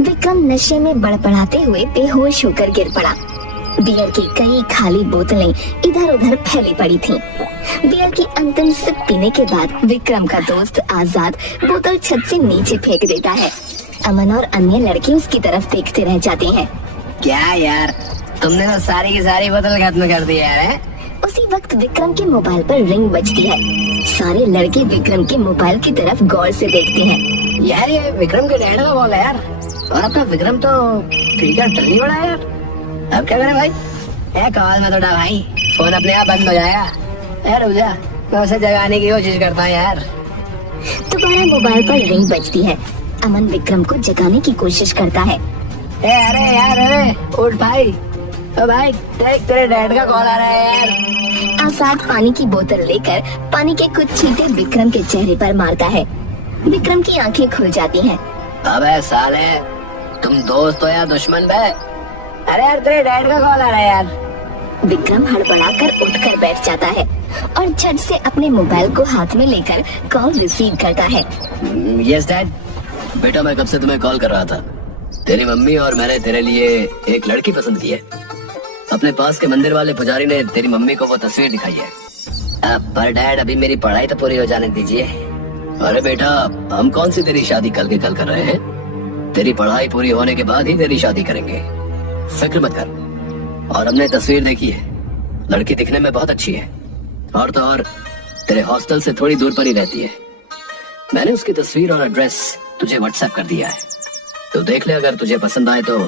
विक्रम नशे में बड़बड़ाते हुए बेहोश होकर गिर पड़ा। बियर की कई खाली बोतलें इधर उधर फैली पड़ी थीं। बियर की अंतिम सिप पीने के बाद विक्रम का दोस्त आजाद बोतल छत से नीचे फेंक देता है। अमन और अन्य लड़के उसकी तरफ देखते रह जाते हैं। क्या यार, तुमने तो सारी की सारी बोतल खत्म कर दी है। उसी वक्त विक्रम के मोबाइल पर रिंग बजती है। सारे लड़के विक्रम के मोबाइल की तरफ गौर से देखते हैं। यार ये विक्रम के डैड का कॉल है यार, और अपना विक्रम तो फिगर टल्ली बड़ा है यार। अब क्या करें भाई? कॉल में तो डा भाई, फोन अपने आप बंद हो जाएगा। यार रुक जा, मैं उसे जगाने की कोशिश करता हूँ यार। दोबारा मोबाइल पर रिंग बजती है। अमन विक्रम को जगाने की कोशिश करता है। अरे यार, अरे उठ भाई। ओ भाई देख, तेरे डैड का कॉल आ रहा है यार। आजाद पानी की बोतल लेकर पानी के कुछ छींटे विक्रम के चेहरे पर मारता है। विक्रम की आंखें खुल जाती हैं। अबे साले, तुम दोस्त हो या दुश्मन बे? अरे यार तेरे डैड का कॉल आ रहा है यार। विक्रम हड़बड़ाकर उठकर बैठ जाता है और झट से अपने मोबाइल को हाथ में लेकर कॉल रिसीव करता है। Yes dad. बेटा मैं कब से तुम्हें कॉल कर रहा था। तेरी मम्मी और मैंने तेरे लिए एक लड़की पसंद की है। अपने पास के मंदिर वाले पुजारी ने तेरी मम्मी को वो तस्वीर दिखाई है। पर डैड अभी मेरी पढ़ाई तो पूरी हो जाने दीजिए। अरे बेटा, हम कौन सी तेरी शादी कल के कल कर रहे हैं। तेरी पढ़ाई पूरी होने के बाद ही तेरी शादी करेंगे, फिक्र मत कर। और हमने तस्वीर देखी है, लड़की दिखने में बहुत अच्छी है, और तो और तेरे हॉस्टल से थोड़ी दूर पर ही रहती है। मैंने उसकी तस्वीर और एड्रेस तुझे व्हाट्सएप कर दिया है, तो देख ले। अगर तुझे पसंद आए तो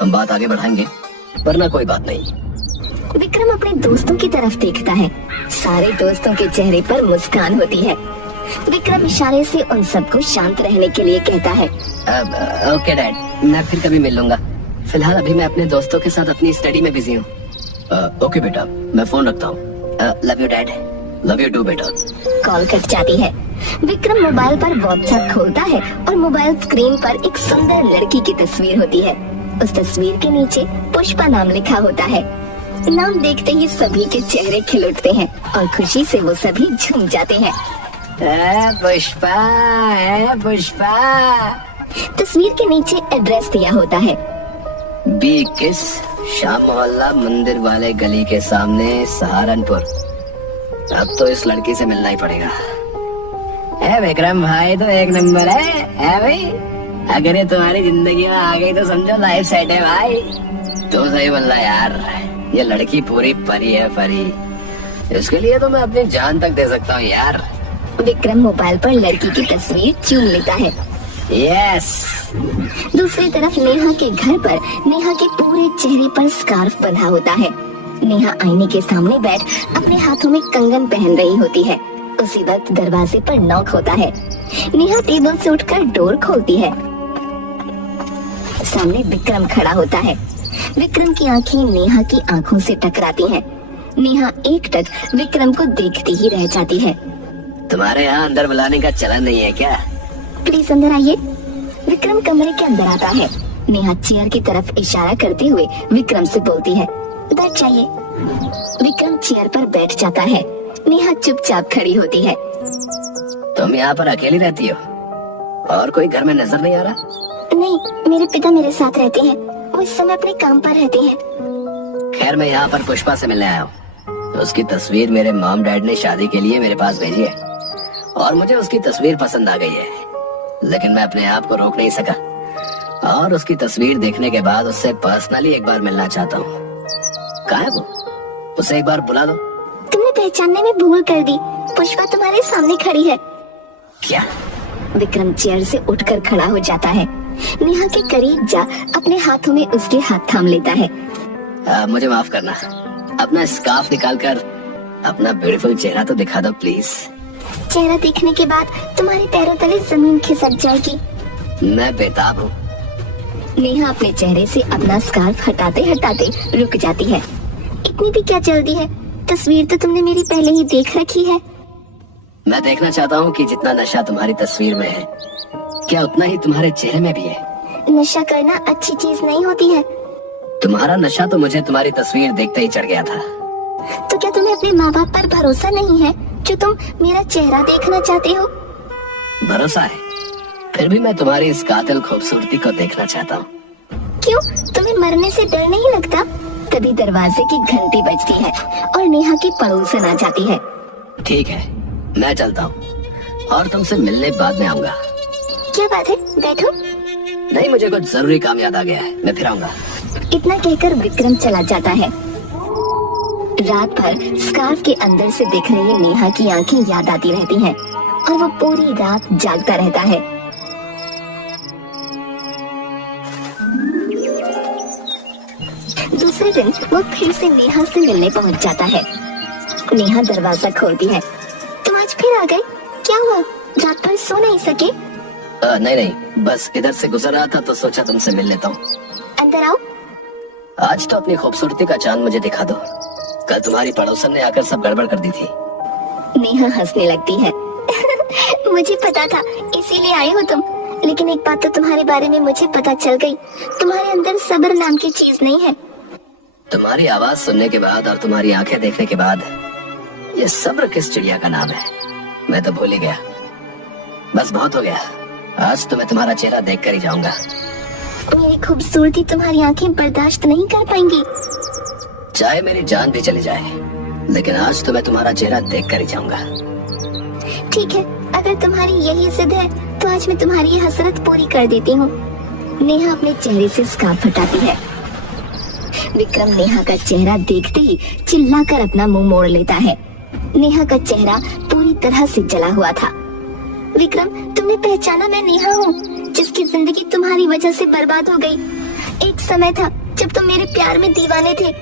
हम बात आगे बढ़ाएंगे, वरना कोई बात नहीं। विक्रम अपने दोस्तों की तरफ देखता है। सारे दोस्तों के चेहरे पर मुस्कान होती है। विक्रम इशारे से उन सबको शांत रहने के लिए कहता है। ओके डैड, मैं फिर कभी मिल लूंगा। फिलहाल अभी मैं अपने दोस्तों के साथ अपनी स्टडी में बिजी हूँ। ओके बेटा, मैं फोन रखता हूँ। Love you dad. Love you too बेटा। कॉल कट जाती है। विक्रम मोबाइल पर व्हाट्सएप खोलता है और मोबाइल स्क्रीन पर एक सुंदर लड़की की तस्वीर होती है। उस तस्वीर के नीचे पुष्पा नाम लिखा होता है। नाम देखते ही सभी के चेहरे खिल उठते हैं और खुशी से वो सभी झूम जाते हैं। पुष्पा, पुष्पा। तस्वीर के नीचे एड्रेस दिया होता है। B21 शाह मोहल्ला मंदिर वाले गली के सामने, सहारनपुर। अब तो इस लड़की से मिलना ही पड़ेगा। विक्रम भाई तो एक नंबर है भाई। अगर ये तुम्हारी जिंदगी में आ गई तो समझो लाइफ सेट है भाई। तो सही बोल रहा यार, ये लड़की पूरी परी है, परी। इसके लिए तो मैं अपनी जान तक दे सकता हूँ यार। विक्रम मोबाइल पर लड़की की तस्वीर चूम लेता है। यस। दूसरी तरफ नेहा के घर पर नेहा के पूरे चेहरे पर स्कार्फ बंधा होता है। नेहा आईने के सामने बैठ अपने हाथों में कंगन पहन रही होती है। उसी वक्त दरवाजे पर नॉक होता है। नेहा टेबल से उठकर डोर खोलती है। सामने विक्रम खड़ा होता है। विक्रम की आंखें नेहा की आंखों से टकराती हैं। नेहा एकटक विक्रम को देखती ही रह जाती है। तुम्हारे यहाँ अंदर बुलाने का चलन नहीं है क्या? प्लीज अंदर आइए। विक्रम कमरे के अंदर आता है। नेहा चेयर की तरफ इशारा करते हुए विक्रम से बोलती है, बैठ जाइए। विक्रम चेयर पर बैठ जाता है। नेहा चुपचाप खड़ी होती है। तुम यहाँ पर अकेली रहती हो और कोई घर में नजर नहीं आ रहा? नहीं, मेरे पिता मेरे साथ रहते हैं। वो इस समय अपने काम पर रहते हैं। खैर, मैं यहाँ पर पुष्पा से मिलने आया हूँ। उसकी तस्वीर मेरे मॉम डैड ने शादी के लिए मेरे पास भेजी है और मुझे उसकी तस्वीर पसंद आ गई है, लेकिन मैं अपने आप को रोक नहीं सका और उसकी तस्वीर देखने के बाद उससे पर्सनली एक बार मिलना चाहता हूँ। कहाँ है वो? उसे एक बार बुला दो। तुमने पहचानने में भूल कर दी। पुष्पा तुम्हारे सामने खड़ी है। क्या? विक्रम चेयर से उठकर खड़ा हो जाता है। नेहा के करीब जा अपने हाथों में उसके हाथ थाम लेता है। मुझे माफ करना, अपना स्कार्फ निकालकर अपना ब्यूटीफुल चेहरा तो दिखा दो प्लीज। चेहरा देखने के बाद तुम्हारे पैरों तले जमीन खिसक जाएगी। मैं बेताब हूँ। नेहा अपने चेहरे से अपना स्कार्फ हटाते हटाते रुक जाती है। इतनी भी क्या जल्दी है? तस्वीर तो तुमने मेरी पहले ही देख रखी है। मैं देखना चाहता हूँ कि जितना नशा तुम्हारी तस्वीर में है, क्या उतना ही तुम्हारे चेहरे में भी है? नशा करना अच्छी चीज नहीं होती है। तुम्हारा नशा तो मुझे तुम्हारी तस्वीर देखते ही चढ़ गया था। तो क्या तुम्हें अपने माँ बाप पर भरोसा नहीं है जो तुम मेरा चेहरा देखना चाहते हो? भरोसा है, फिर भी मैं तुम्हारी इस कातिल खूबसूरती को देखना चाहता हूँ। क्यों, तुम्हें मरने से डर नहीं लगता? तभी दरवाजे की घंटी बजती है और नेहा की पड़ोसन आ जाती है। ठीक है, मैं चलता हूँ और तुमसे मिलने बाद में आऊंगा। क्या बात है, बैठो। नहीं, मुझे कुछ जरूरी काम याद आ गया है, मैं फिर आऊंगा। इतना कहकर विक्रम चला जाता है। रात भर स्कार्फ के अंदर से दिख रही नेहा की आंखें याद आती रहती हैं और वो पूरी रात जागता रहता है। दूसरे दिन वो फिर से नेहा से मिलने पहुंच जाता है। नेहा दरवाजा खोलती है। तुम आज फिर आ गए, क्या हुआ? रात भर सो नहीं सके? नहीं, बस इधर से गुजर रहा था तो सोचा तुमसे मिल लेता हूँ। अंदर आओ। आज तो अपनी खूबसूरती का चांद मुझे दिखा दो। कल तुम्हारी पड़ोसन ने आकर सब गड़बड़ कर दी थी। नेहा हंसने लगती है। मुझे पता था, इसीलिए आए हो तुम। लेकिन एक बात तो तुम्हारे बारे में मुझे पता चल गई, तुम्हारे अंदर सब्र नाम की चीज नहीं है। तुम्हारी आवाज सुनने के बाद और तुम्हारी आंखें देखने के बाद ये सब्र किस चिड़िया का नाम है मैं तो भूल ही गया। बस बहुत हो गया, आज तो मैं तुम्हारा चेहरा देख कर ही जाऊंगा। मेरी खूबसूरती तुम्हारी आंखें बर्दाश्त नहीं कर पाएंगी। चाहे मेरी जान भी चली जाए, लेकिन आज तो मैं तुम्हारा चेहरा देख कर ही जाऊंगा। ठीक है, अगर तुम्हारी यही जिद है तो आज मैं तुम्हारी ये हसरत पूरी कर देती हूँ। नेहा अपने चेहरे से स्कार्फ हटाती है। विक्रम नेहा का चेहरा देखते ही चिल्लाकर अपना मुंह मोड़ लेता है। नेहा का चेहरा पूरी तरह से जला हुआ था। विक्रम, तुमने पहचाना मैं नेहा हूँ, जिसकी जिंदगी तुम्हारी वजह से बर्बाद हो गई। एक समय था जब तुम मेरे प्यार में दीवाने थे,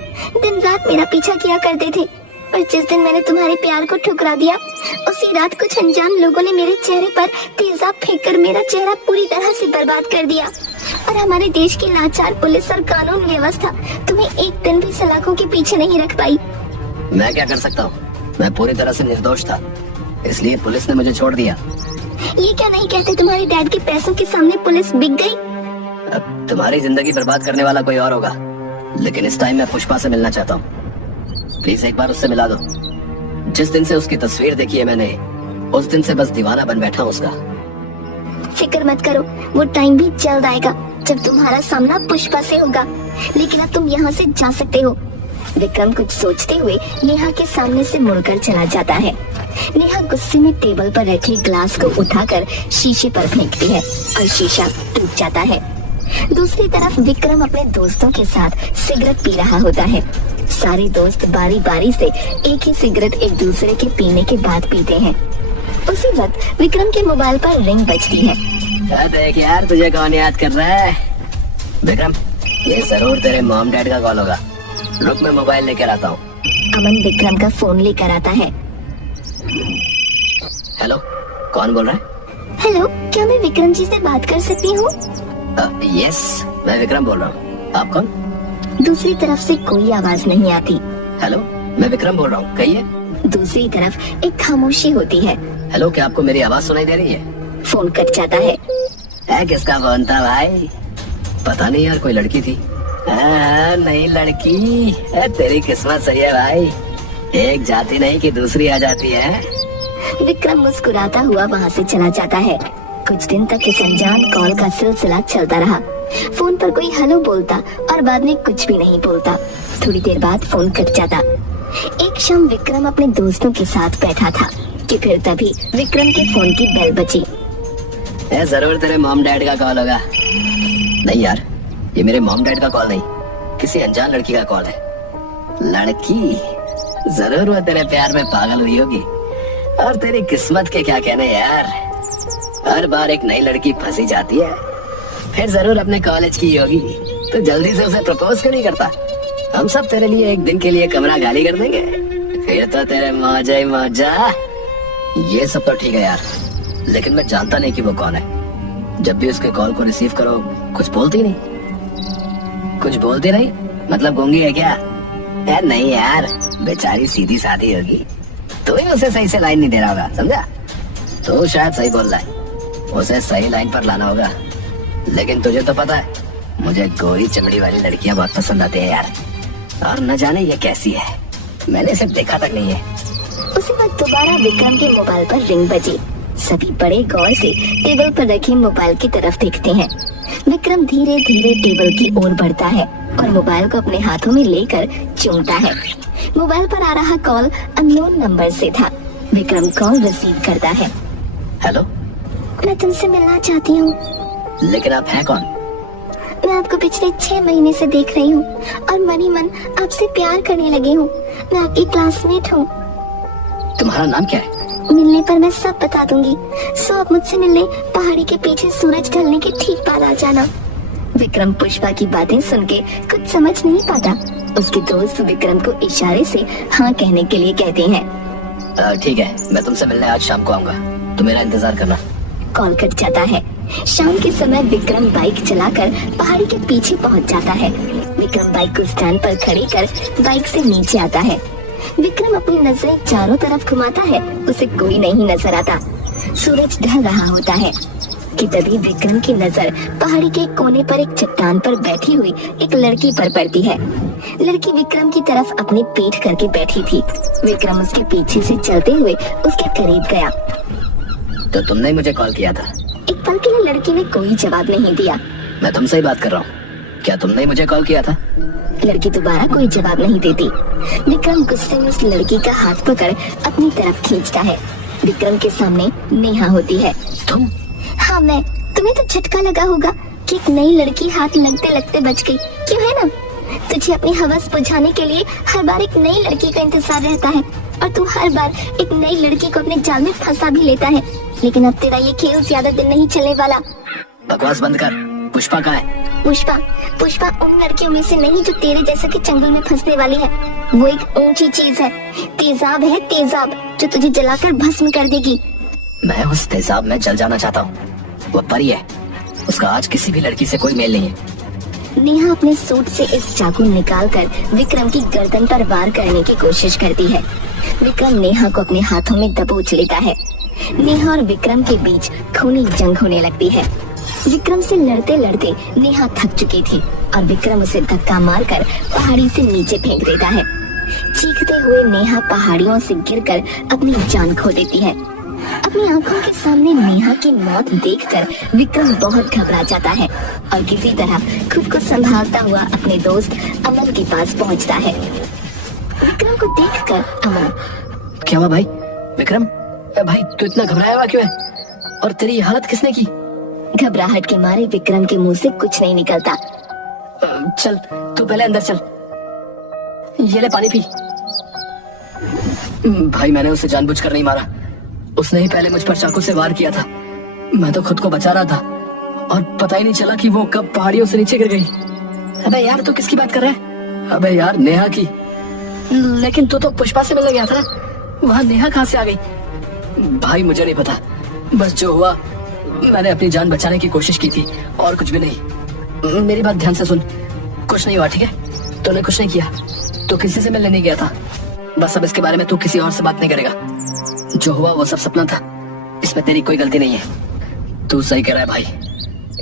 दिन रात मेरा पीछा किया करते थे। और जिस दिन मैंने तुम्हारे प्यार को ठुकरा दिया, उसी रात कुछ अनजान लोगों ने मेरे चेहरे पर तेजाब फेंककर मेरा चेहरा पूरी तरह से बर्बाद कर दिया। और हमारे देश की लाचार पुलिस और कानून व्यवस्था तुम्हें एक दिन भी सलाखों के पीछे नहीं रख पाई। मैं क्या कर सकता हूँ? मैं पूरी तरह से निर्दोष था, इसलिए पुलिस ने मुझे छोड़ दिया। ये क्या नहीं कहते तुम्हारे डैड के पैसों के सामने पुलिस बिक गई? अब तुम्हारी जिंदगी बर्बाद करने वाला कोई और होगा, लेकिन इस टाइम मैं पुष्पा से मिलना चाहता हूँ। प्लीज एक बार उससे मिला दो। जिस दिन से उसकी तस्वीर देखी है मैंने, उस दिन से बस दीवाना बन बैठा हूँ उसका। फिक्र मत करो, वो टाइम भी जल्द आएगा जब तुम्हारा सामना पुष्पा से होगा। लेकिन अब तुम यहाँ से जा सकते हो। विक्रम कुछ सोचते हुए नेहा के सामने से मुड़कर चला जाता है। नेहा गुस्से में टेबल पर रखे ग्लास को उठाकर शीशे पर फेंकती है और शीशा टूट जाता है। दूसरी तरफ विक्रम अपने दोस्तों के साथ सिगरेट पी रहा होता है। सारे दोस्त बारी बारी से एक ही सिगरेट एक दूसरे के पीने के बाद पीते हैं। उसी वक्त विक्रम के मोबाइल पर रिंग बजती है। देख यार, तुझे कौन याद कर रहा है? विक्रम, ये जरूर तेरे मॉम डैड का कॉल होगा। रुक, मैं मोबाइल लेकर आता हूँ। अमन विक्रम का फोन लेकर आता है। हेलो, कौन बोल रहा है? हेलो, क्या मैं विक्रम जी से बात कर सकती हूँ? यस, मैं विक्रम बोल रहा हूँ। आप कौन? दूसरी तरफ से कोई आवाज नहीं आती। हेलो, मैं विक्रम बोल रहा हूँ, कहिए। दूसरी तरफ एक खामोशी होती है। हेलो, क्या आपको मेरी आवाज सुनाई दे रही है? फोन कट जाता है। किसका फोन था भाई? पता नहीं यार, कोई लड़की थी। नहीं लड़की, तेरी किस्मत सही है भाई, एक जाती नहीं कि दूसरी आ जाती है। विक्रम मुस्कुराता हुआ वहाँ से चला जाता है। कुछ दिन तक इस अनजान कॉल का सिलसिला चलता रहा। फोन पर कोई हेलो बोलता और बाद में कुछ भी नहीं बोलता। थोड़ी देर बाद फोन कट जाता। एक शाम विक्रम अपने दोस्तों के साथ बैठा था कि फिर तभी विक्रम के फोन की बेल बजी। जरूर तेरे मॉम डैड का कॉल होगा। नहीं यार, ये मेरे मॉम डैड का कॉल नहीं, किसी अनजान लड़की का कॉल है। लड़की? जरूर वो तेरे प्यार में पागल हुई होगी। और तेरी किस्मत के क्या कहने यार, हर बार एक नई लड़की फंसी जाती है। फिर जरूर अपने कॉलेज की होगी, तो जल्दी से उसे प्रपोज क्यों नहीं करता? हम सब तेरे लिए एक दिन के लिए कमरा खाली कर देंगे, फिर तो तेरे मौजा ही मौजा। ये सब तो ठीक है यार, लेकिन मैं जानता नहीं कि वो कौन है। जब भी उसके कॉल को रिसीव करो, कुछ बोलती नहीं। कुछ बोलती नहीं मतलब गूंगी है क्या? नहीं यार, बेचारी सीधी सादी होगी, तो ही उसे सही से लाइन नहीं दे रहा होगा, समझा? तो शायद सही बोल रहा है, उसे सही लाइन पर लाना होगा। लेकिन तुझे तो पता है, मुझे गोरी चमड़ी वाली लड़कियां बहुत पसंद आती है यार। और न जाने ये कैसी है, मैंने इसे देखा तक नहीं है। उसी वक्त दोबारा विक्रम के मोबाइल पर रिंग बजी। सभी बड़े गौर से टेबल पर रखे मोबाइल की तरफ देखते हैं। विक्रम धीरे धीरे टेबल की ओर बढ़ता है और मोबाइल को अपने हाथों में लेकर चूमता है। मोबाइल पर आ रहा कॉल अननोन नंबर से था। विक्रम कॉल रिसीव करता है। हेलो, मैं तुमसे मिलना चाहती हूँ। लेकिन आप हैं कौन? मैं आपको पिछले 6 महीने से देख रही हूँ और मन ही मन आपसे प्यार करने लगी हूँ। मैं आपकी क्लासमेट हूँ। तुम्हारा नाम क्या है? मिलने पर मैं सब बता दूंगी। सो आप मुझसे मिलने पहाड़ी के पीछे सूरज ढलने के ठीक बाद आ जाना। विक्रम पुष्पा की बातें सुन के कुछ समझ नहीं पाता। उसके दोस्त विक्रम को इशारे से हाँ कहने के लिए कहते हैं। ठीक है, मैं तुमसे मिलने आज शाम को आऊंगा, तो मेरा इंतजार करना। कॉल कट जाता है। शाम के समय विक्रम बाइक चलाकर पहाड़ी के पीछे पहुंच जाता है। विक्रम बाइक को स्टैंड पर खड़ी कर बाइक से नीचे आता है। विक्रम अपनी नजरें चारों तरफ घुमाता है, उसे कोई नहीं नजर आता। सूरज ढल रहा होता है कि तभी विक्रम की नजर पहाड़ी के कोने पर एक चट्टान पर बैठी हुई एक लड़की पर पड़ती है। लड़की विक्रम की तरफ अपनी पीठ करके बैठी थी। विक्रम उसके पीछे से चलते हुए उसके करीब गया। तो तुमने ही मुझे कॉल किया था? एक पल के लिए लड़की ने कोई जवाब नहीं दिया। मैं तुमसे ही बात कर रहा हूँ, क्या तुमने ही मुझे कॉल किया था? लड़की दोबारा कोई जवाब नहीं देती। विक्रम गुस्से में उस लड़की का हाथ पकड़ अपनी तरफ खींचता है। विक्रम के सामने नेहा होती है। तुम? हाँ मैं। तुम्हें तो झटका लगा होगा कि एक नई लड़की हाथ लगते लगते बच गई, क्यों है ना? तुझे अपनी हवस बुझाने के लिए हर बार एक नई लड़की का इंतजार रहता है और तू हर बार एक नई लड़की को अपने जाल में फंसा भी लेता है। लेकिन अब तेरा ये खेल ज्यादा दिन नहीं चलने वाला। बकवास बंद कर। पुष्पा कहाँ है? पुष्पा उन लड़कियों में से नहीं जो तेरे जैसे के चंगुल में फंसने वाली है। वो एक ऊंची चीज है, तेजाब है, तेजाब जो तुझे जलाकर भस्म कर देगी। मैं उस तेजाब में जल जाना चाहता हूँ। वो परी है, उसका आज किसी भी लड़की से कोई मेल नहीं है। नेहा अपने सूट से एक चाकू निकालकर विक्रम की गर्दन पर वार करने की कोशिश करती है। विक्रम नेहा को अपने हाथों में दबोच लेता है। नेहा और विक्रम के बीच खूनी जंग होने लगती है। विक्रम से लड़ते लड़ते नेहा थक चुकी थी और विक्रम उसे धक्का मारकर पहाड़ी से नीचे फेंक देता है। चीखते हुए नेहा पहाड़ियों से गिरकर अपनी जान खो देती है। अपनी आंखों के सामने नेहा की मौत देखकर विक्रम बहुत घबरा जाता है और किसी तरह खुद को संभालता हुआ अपने दोस्त अमन के पास पहुंचता है। विक्रम को देखकर अमन, क्या हुआ भाई? विक्रम भाई, तू इतना घबराया हुआ क्यों है? और तेरी ये हालत किसने की? घबराहट के मारे विक्रम के मुंह से कुछ नहीं निकलता। चल तू पहले अंदर चल, ये ले पानी पी। भाई मैंने उसे जानबूझकर नहीं मारा, उसने ही पहले मुझ पर चाकू से वार किया था। मैं तो खुद को बचा रहा था और पता ही नहीं चला कि वो कब पहाड़ियों से नीचे गिर गई। अबे यार तू किसकी बात कर रहा है? अबे यार नेहा की। लेकिन तू तो पुष्पा से मिलने गया था, वहाँ नेहा कहाँ से आ गई? भाई मुझे नहीं पता, बस जो हुआ मैंने अपनी जान बचाने की कोशिश की थी और कुछ भी नहीं। मेरी बात ध्यान से सुन, कुछ नहीं हुआ, ठीक है? तूने कुछ नहीं किया, तो किसी से मिलने नहीं गया था। बस अब इसके बारे में तू किसी और से बात नहीं करेगा। जो हुआ वो सब सपना था, इसमें तेरी कोई गलती नहीं है। तू सही कह रहा है भाई,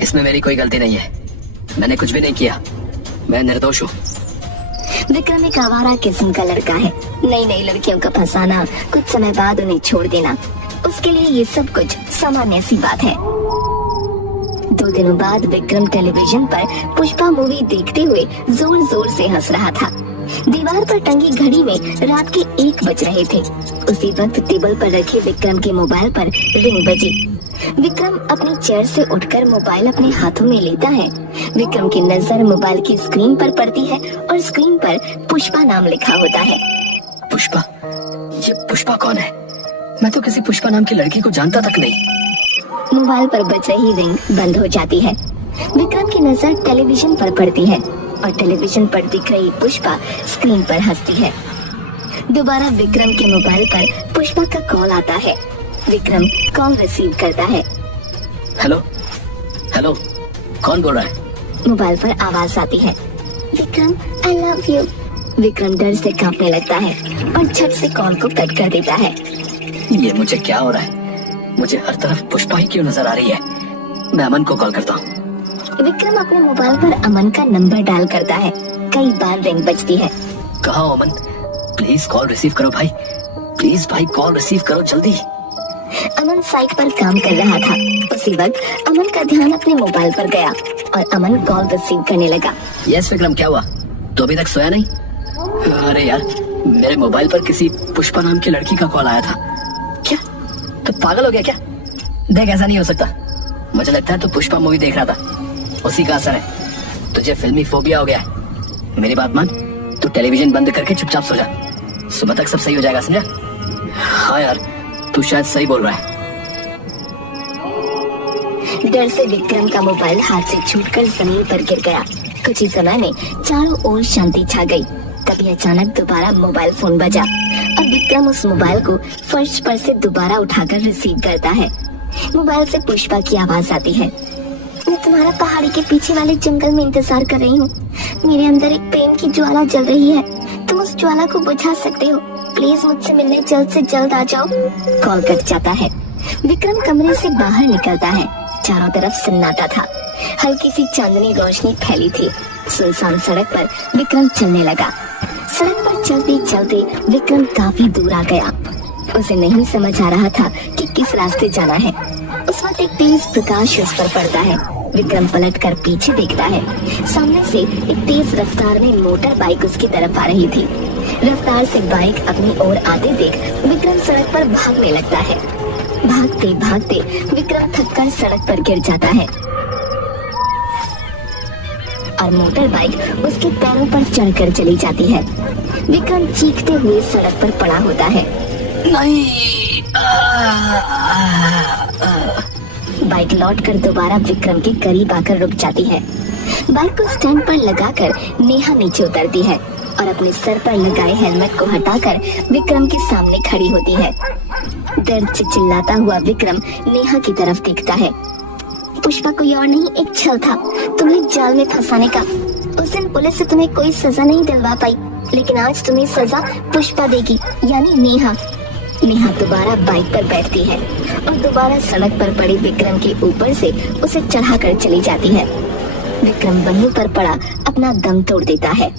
इसमें मेरी कोई गलती नहीं है। मैंने कुछ भी नहीं किया, मैं निर्दोष हूँ। विक्रम एक आवारा किस्म का लड़का है। नई नई लड़कियों का फंसाना, कुछ समय बाद उन्हें छोड़ देना, उसके लिए ये सब कुछ सामान्य सी बात है। 2 दिनों बाद विक्रम टेलीविजन पर पुष्पा मूवी देखते हुए जोर जोर से हंस रहा था। दीवार पर टंगी घड़ी में रात के 1 बज रहे थे। उसी वक्त टेबल पर रखे विक्रम के मोबाइल पर रिंग बजी। विक्रम अपनी चेयर से उठकर मोबाइल अपने हाथों में लेता है। विक्रम की नजर मोबाइल की स्क्रीन पर पड़ती है और स्क्रीन पर पुष्पा नाम लिखा होता है। पुष्पा? ये पुष्पा कौन है? मैं तो किसी पुष्पा नाम की लड़की को जानता तक नहीं। मोबाइल पर बज रही रिंग बंद हो जाती है। विक्रम की नजर टेलीविजन पर पड़ती है और टेलीविजन पर दिख रही पुष्पा स्क्रीन पर हंसती है। दोबारा विक्रम के मोबाइल पर पुष्पा का कॉल आता है। विक्रम कॉल रिसीव करता है। हेलो हेलो, कौन बोल रहा है? मोबाइल पर आवाज आती है, Vikram I love you. Vikram डर से कांपने लगता है और झट से कॉल को कट कर देता है। ये मुझे क्या हो रहा है? मुझे हर तरफ पुष्पा ही क्यों नजर आ रही है? मैं अमन को कॉल करता हूँ। विक्रम अपने मोबाइल पर अमन का नंबर डायल करता है। कई बार रिंग बजती है। कहाँ हो अमन? प्लीज कॉल रिसीव करो भाई, प्लीज भाई कॉल रिसीव करो जल्दी। अमन साइट पर काम कर रहा था। उसी वक्त अमन का ध्यान अपने मोबाइल पर गया और अमन कॉल रिसीव करने लगा। यस विक्रम, क्या हुआ? तो अभी तक सोया नहीं? अरे यार, मेरे मोबाइल पर किसी पुष्पा नाम की लड़की का कॉल आया था। क्या तो पागल हो गया क्या? देख, ऐसा नहीं हो सकता। मुझे लगता है तू पुष्पा मूवी देख रहा था, उसी का असर है। तुझे फिल्मी फोबिया हो गया है। मेरी बात मान, तू टेलीविजन बंद करके चुपचाप सो जा। सुबह तक सब सही हो जाएगा, समझा? हाँ यार, तू शायद सही बोल रहा है। डर से विक्रम का मोबाइल हाथ से छूटकर जमीन पर गिर गया। कुछ ही समय में चारों ओर शांति छा गई। तभी अचानक दोबारा मोबाइल फोन बजा और विक्रम उस मोबाइल को फर्श पर से दोबारा उठाकर रिसीव करता है। मोबाइल से पुष्पा की आवाज आती है। मैं तुम्हारा पहाड़ी के पीछे वाले जंगल में इंतजार कर रही हूँ। मेरे अंदर एक प्रेम की ज्वाला जल रही है। तुम उस ज्वाला को बुझा सकते हो। प्लीज मुझसे मिलने जल्द से जल्द आ जाओ। कॉल कट जाता है। विक्रम कमरे से बाहर निकलता है। चारों तरफ सन्नाटा था। हल्की सी चांदनी रोशनी फैली थी। सुनसान सड़क पर विक्रम चलने लगा। सड़क पर चलते चलते विक्रम काफी दूर आ गया। उसे नहीं समझ आ रहा था कि किस रास्ते जाना है। उस वक्त एक तेज प्रकाश उस पर पड़ता है। विक्रम पलटकर पीछे देखता है। सामने से एक तेज रफ्तार में मोटर बाइक उसकी तरफ आ रही थी। रफ्तार से बाइक अपनी ओर आते देख विक्रम सड़क पर भागने लगता है। भागते भागते विक्रम थककर सड़क पर गिर जाता है और मोटर बाइक उसके पैरों पर चढ़कर चली जाती है। विक्रम चीखते हुए सड़क पर पड़ा होता है। नहीं। बाइक लौटकर दोबारा विक्रम के करीब आकर रुक जाती है। बाइक को स्टैंड पर लगाकर नेहा नीचे उतरती है और अपने सर पर लगाए हेलमेट को हटाकर विक्रम के सामने खड़ी होती है। दर्द से चिल्लाता हुआ विक्रम नेहा की तरफ देखता है। पुष्पा कोई और नहीं, एक छल था तुम्हें जाल में फंसाने का। उस दिन पुलिस से तुम्हें कोई सजा नहीं दिलवा पाई, लेकिन आज तुम्हें सजा पुष्पा देगी, यानी नेहा। नेहा दोबारा बाइक पर बैठती है और दोबारा सड़क पर पड़े विक्रम के ऊपर से उसे चढ़ाकर चली जाती है। विक्रम वहीं पर पड़ा अपना दम तोड़ देता है।